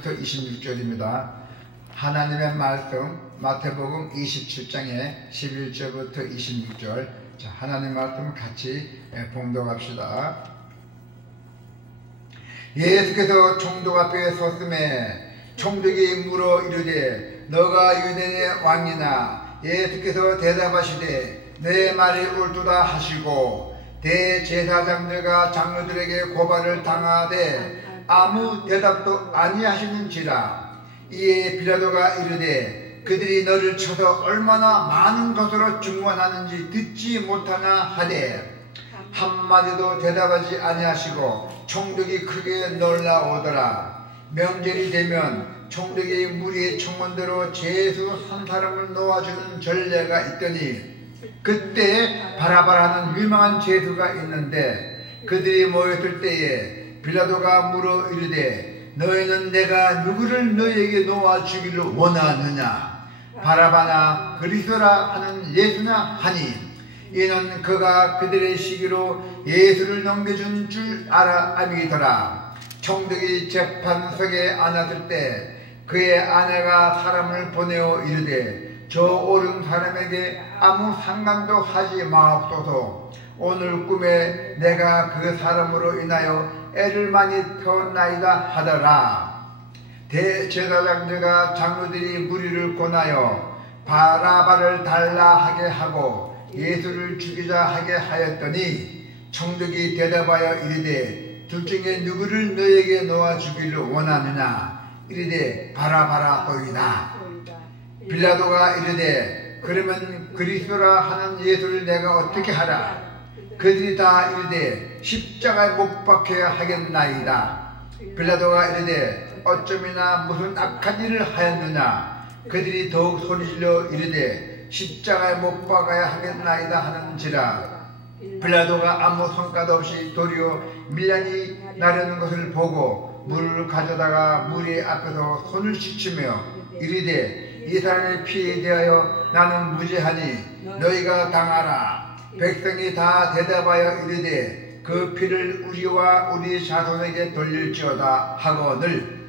21절부터 26절입니다. 하나님의 말씀 마태복음 27장에 11절부터 26절. 자, 하나님의 말씀 같이 봉독합시다. 예수께서 총독 앞에 섰음에 총독이 물어 이르되 너가 유대인의 왕이나? 예수께서 대답하시되 내 말이 옳도다 하시고 대제사장들과 장로들에게 고발을 당하되 아무 대답도 아니하시는지라. 이에 빌라도가 이르되 그들이 너를 쳐서 얼마나 많은 것으로 증언하는지 듣지 못하나 하되 한마디도 대답하지 아니하시고 총독이 크게 놀라오더라. 명절이 되면 총독이 무리의 청문대로 죄수 한 사람을 놓아주는 전례가 있더니 그때 바라바라는 유명한 죄수가 있는데 그들이 모였을 때에 빌라도가 물어 이르되 너희는 내가 누구를 너희에게 놓아주기를 원하느냐? 바라바나 그리스도라 하는 예수나 하니 이는 그가 그들의 시기로 예수를 넘겨준 줄 알아 아미더라. 총독이 재판석에 앉았을 때 그의 아내가 사람을 보내어 이르되 저 옳은 사람에게 아무 상관도 하지 마옵소서. 오늘 꿈에 내가 그 사람으로 인하여 애를 많이 태웠나이다 하더라. 대제사장들과 장로들이 무리를 권하여 바라바를 달라 하게 하고 예수를 죽이자 하게 하였더니 총독이 대답하여 이르되 둘 중에 누구를 너에게 놓아주기를 원하느냐? 이르되 바라바라소이다. 빌라도가 이르되 그러면 그리스도라 하는 예수를 내가 어떻게 하라? 그들이 다 이르되 십자가에 못 박혀야 하겠나이다. 빌라도가 이르되 어쩌면 무슨 악한 일을 하였느냐? 그들이 더욱 소리질러 이르되 십자가에 못 박아야 하겠나이다 하는지라. 빌라도가 아무 성과도 없이 도리어 밀란이 나려는 것을 보고 물을 가져다가 무리 앞에서 손을 씻으며 이르되 이 사람의 피에 대하여 나는 무죄하니 너희가 당하라. 백성이 다 대답하여 이르되 그 피를 우리와 우리 자손에게 돌릴지어다 하거늘.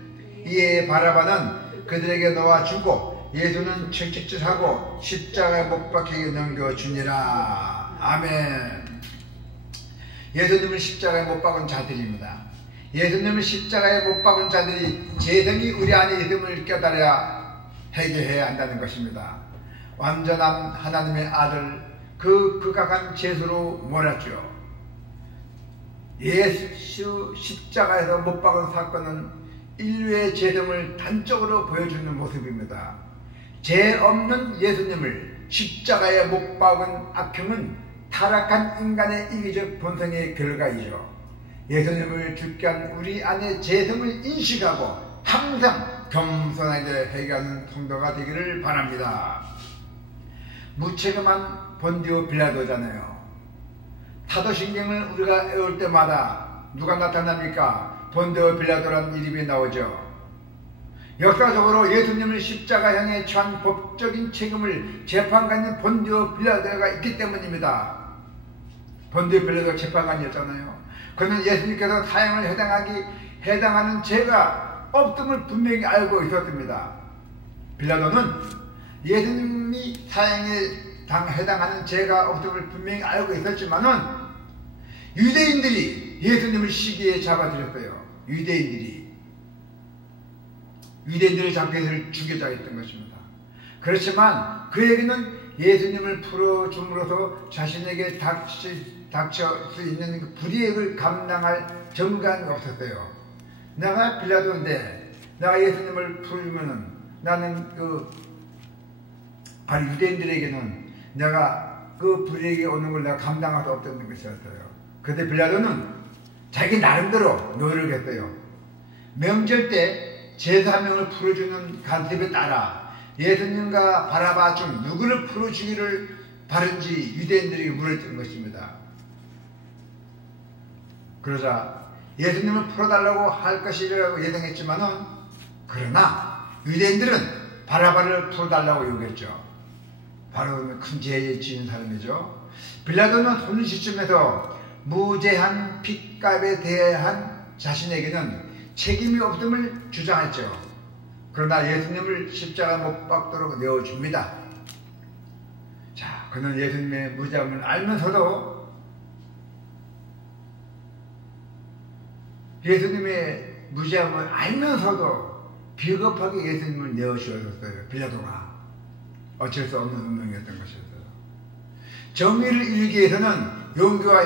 이에 바라바는 그들에게 놓아주고 예수는 채찍질하고 십자가에 못 박히게 넘겨주니라. 아멘. 예수님을 십자가에 못 박은 자들입니다. 예수님을 십자가에 못 박은 자들이 재성이 우리 안에 있음을 깨달아야 해결해야 한다는 것입니다. 완전한 하나님의 아들 그 극악한 죄수로 몰았죠. 예수 십자가에서 못 박은 사건은 인류의 죄성을 단적으로 보여주는 모습입니다. 죄 없는 예수님을 십자가에 못 박은 악행은 타락한 인간의 이기적 본성의 결과이죠. 예수님을 죽게 한 우리 안의 죄성을 인식하고 항상 겸손하게 회개하는 성도가 되기를 바랍니다. 무책임한 본디오 빌라도잖아요. 사도신경을 우리가 외울 때마다 누가 나타납니까? 본디오 빌라도라는 이름이 나오죠. 역사적으로 예수님을 십자가형에 처한 법적인 책임을 재판관인 본디오 빌라도가 있기 때문입니다. 본디오 빌라도 재판관이었잖아요. 그는 예수님께서 사형을 해당하는 죄가 없음을 분명히 알고 있었습니다. 빌라도는 예수님이 사형에 해당하는 죄가 없음을 분명히 알고 있었지만은 유대인들이 예수님을 시기에 잡아들였어요. 유대인들을 잡혀서 죽이자 했던 것입니다. 그렇지만 그에게는 예수님을 풀어줌으로써 자신에게 닥칠 수 있는 그 불이익을 감당할 정감이 없었어요. 내가 빌라도인데 내가 예수님을 풀면은 나는 바로 유대인들에게는 내가 그 불이익이 오는 걸 내가 감당할 수 없다는 것이었어요. 그런데 빌라도는 자기 나름대로 노력했어요. 명절 때 제사명을 풀어주는 간섭에 따라 예수님과 바라바 중 누구를 풀어주기를 바른지 유대인들이 물었던 것입니다. 그러자 예수님을 풀어달라고 할 것이라고 예상했지만은 그러나 유대인들은 바라바를 풀어달라고 요구했죠. 바로 큰 죄에 지은 사람이죠. 빌라도는 손을 씻으면서 무죄한 핏값에 대한 자신에게는 책임이 없음을 주장했죠. 그러나 예수님을 십자가 못 박도록 내어줍니다. 자, 그는 예수님의 무죄함을 알면서도 비겁하게 예수님을 내어주었어요. 빌라도가 어쩔 수 없는 운명이었던 것이었어요. 정의를 이루기 위해서는 용기와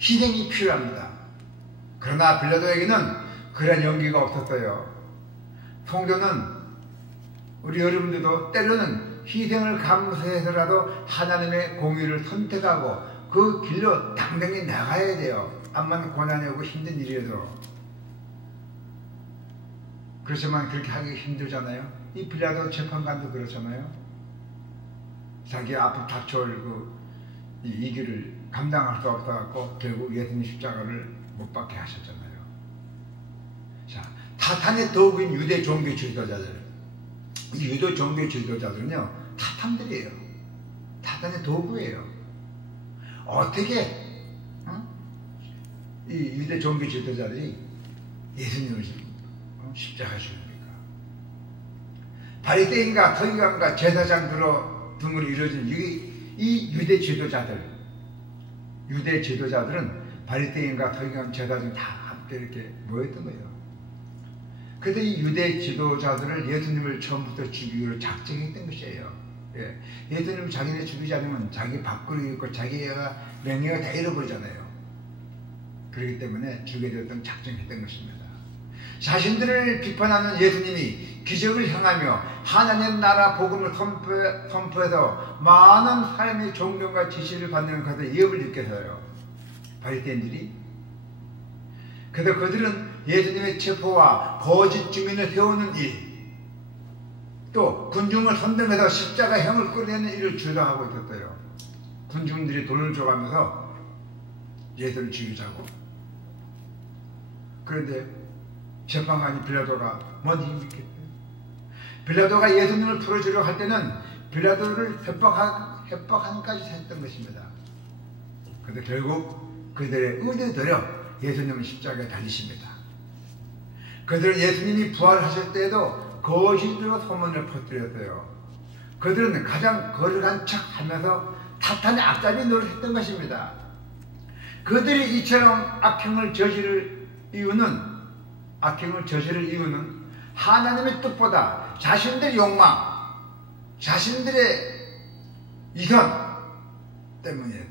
희생이 필요합니다. 그러나 빌라도에게는 그런 용기가 없었어요. 성도는 우리 여러분들도 때로는 희생을 감수해서라도 하나님의 공의를 선택하고 그 길로 당당히 나가야 돼요. 암만 고난이 오고 힘든 일이어도. 그렇지만 그렇게 하기 힘들잖아요. 이 빌라도 재판관도 그렇잖아요. 자기 앞에 닥쳐올 이 길을 감당할 수 없어갖고 결국 예수님 십자가를 못 박게 하셨잖아요. 자, 타탄의 도구인 유대 종교 지도자들, 이 유대 종교 지도자들은요 타탄들이에요. 타탄의 도구예요. 어떻게 이 유대 종교 지도자들이 예수님을 십자가 주십니까? 바리새인과 서기관과 제사장 등으로 이루어진 이 유대 지도자들은 바리새인과 서기관, 제사장 다 함께 이렇게 모였던 거예요. 그런데 이 유대 지도자들을 예수님을 처음부터 죽이기로 작정했던 것이에요. 예수님을 자기네 죽이지 않으면 자기 밥그릇 잃고 자기가 명예가 다 잃어버리잖아요. 그렇기 때문에 죽게 되었던 작정했던 것입니다. 자신들을 비판하는 예수님이 기적을 향하며 하나님 나라 복음을 선포해서 많은 사람의 존경과 지시를 받는 것에 위협을 느껴서요. 바리새인들이. 그래서 그들은 예수님의 체포와 거짓 증인을 세우는 일, 또 군중을 선동해서 십자가형을 끌어내는 일을 주도하고 있었어요. 군중들이 돈을 줘가면서 예수를 죽이자고. 그런데 재판관이 빌라도가 뭔 힘이 있겠어요? 빌라도가 예수님을 풀어주려고 할 때는 빌라도를 협박하는까지 했던 것입니다. 그런데 결국 그들의 의도에 들여 예수님은 십자가에 달리십니다. 그들은 예수님이 부활하실 때에도 거짓으로 소문을 퍼뜨렸어요. 그들은 가장 거룩한 척 하면서 타탄의 앞잡이 노릇했던 것입니다. 그들이 이처럼 악행을 저지를 이유는 하나님의 뜻보다 자신들의 욕망, 자신들의 이선 때문이에요.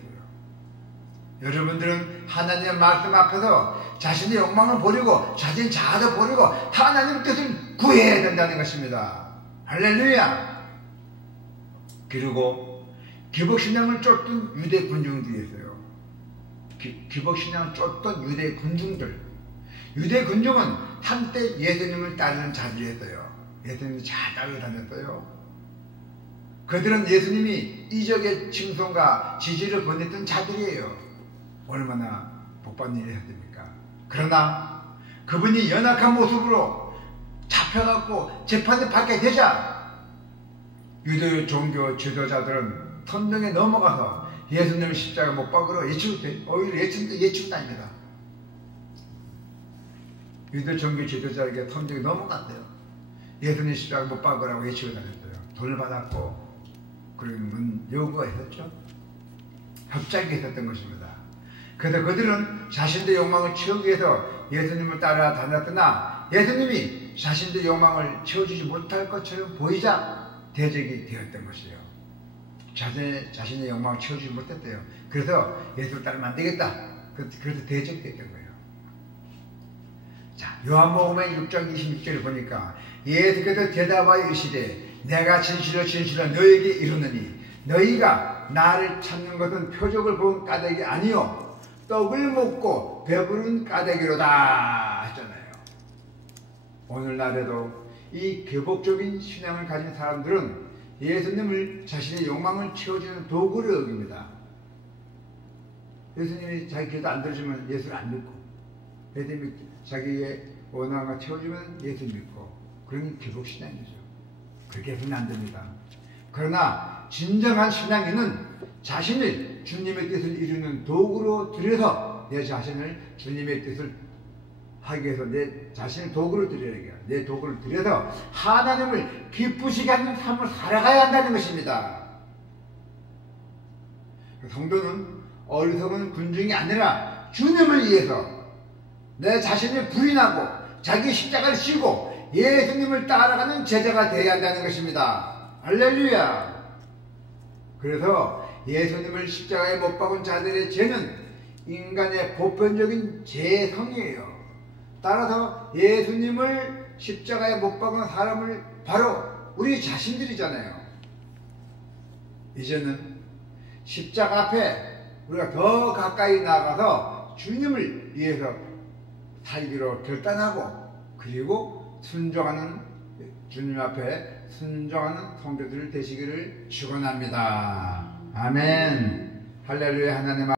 여러분들은 하나님의 말씀 앞에서 자신의 욕망을 버리고 자신의 자아도 버리고 하나님의 뜻을 구해야 된다는 것입니다. 할렐루야. 그리고 기복신앙을 쫓던 유대 군중들이 있어요. 기복신앙을 쫓던 유대 군중들. 유대 군중은 한때 예수님을 따르는 자들이었어요. 예수님을 잘 따라다녔어요. 그들은 예수님이 이적의 칭송과 지지를 보냈던 자들이에요. 얼마나 복받는 일을 했습니까? 그러나 그분이 연약한 모습으로 잡혀갖고 재판에 받게 되자 유대 종교 지도자들은 선동에 넘어가서 예수님을 십자가 못 박으러 오히려 예치고 다닙니다. 유대 종교 지도자에게 선동이 넘어갔대요. 예수님 십자가 못 박으라고 예치고 다녔어요. 돈을 받았고 그러면 요구가 있었죠. 협작이 있었던 것입니다. 그래서 그들은 자신들의 욕망을 채우기 위해서 예수님을 따라 다녔으나 예수님이 자신들의 욕망을 채워주지 못할 것처럼 보이자 대적이 되었던 것이에요. 자신의 욕망을 채워주지 못했대요. 그래서 예수를 따르면 안 되겠다. 그래서 대적이 됐던 거예요. 자, 요한복음의 6장 26절을 보니까 예수께서 대답하여 이르시되 내가 진실로 너희에게 이르노니 너희가 나를 찾는 것은 표적을 본 까닭이 아니요 떡을 먹고 배부른 까닭이로다 했잖아요. 오늘날에도 이 개복적인 신앙을 가진 사람들은 예수님을 자신의 욕망을 채워주는 도구를 여깁니다. 예수님이 자기 기도 안 들어주면 예수를 안 믿고, 예수님이 자기의 원함을 채워주면 예수 믿고, 그런 게 개복신앙이죠. 그렇게 해서는 안 됩니다. 그러나 진정한 신앙인은 자신을 주님의 뜻을 이루는 도구로 들여서 내 자신을 주님의 뜻을 하기 위해서 내 자신의 도구를 드려야 해요. 내 도구를 드려서 하나님을 기쁘시게 하는 삶을 살아가야 한다는 것입니다. 성도는 어리석은 군중이 아니라 주님을 위해서 내 자신을 부인하고 자기 십자가를 지고 예수님을 따라가는 제자가 되어야 한다는 것입니다. 할렐루야. 그래서 예수님을 십자가에 못 박은 자들의 죄는 인간의 보편적인 죄성이에요. 따라서 예수님을 십자가에 못 박은 사람을 바로 우리 자신들이잖아요. 이제는 십자가 앞에 우리가 더 가까이 나가서 주님을 위해서 살기로 결단하고 그리고 순종하는 주님 앞에 순종하는 성도들 되시기를 축원합니다. 아멘. 할렐루야. 하나님